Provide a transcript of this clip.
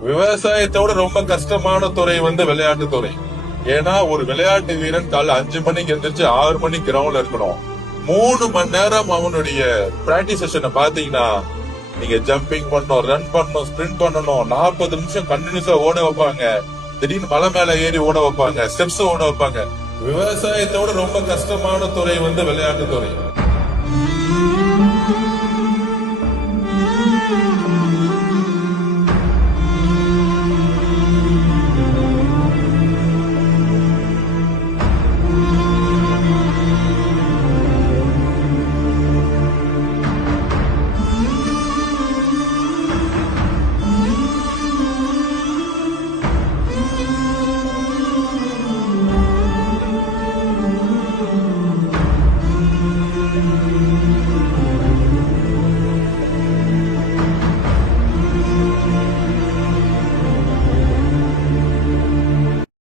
விவசாயத்தோட ரொம்ப கஷ்டமான துறை விளையாட்டு துறை. ஏன்னா ஒரு விளையாட்டு வீரன் காலைல 5 மணிக்கு எந்திரிச்சு 6 மணிக்கு கிரவுண்ட்ல இருக்கணும். 3 மணி நேரம் அவனுடைய பிராக்டிஸ் செஷனை பாத்தீங்கன்னா, நீங்க ஜம்பிங் பண்ணணும், ரன் பண்ணணும், ஸ்பிரிண்ட் பண்ணணும், 40 நிமிஷம் கண்டினியூஸா ஓட வைப்பாங்க. திடீர்னு மலை மேல ஏறி ஓட வைப்பாங்க, ஸ்டெப்ஸ் ஓட வைப்பாங்க. விவசாயத்தோட ரொம்ப கஷ்டமான துறை விளையாட்டு துறை.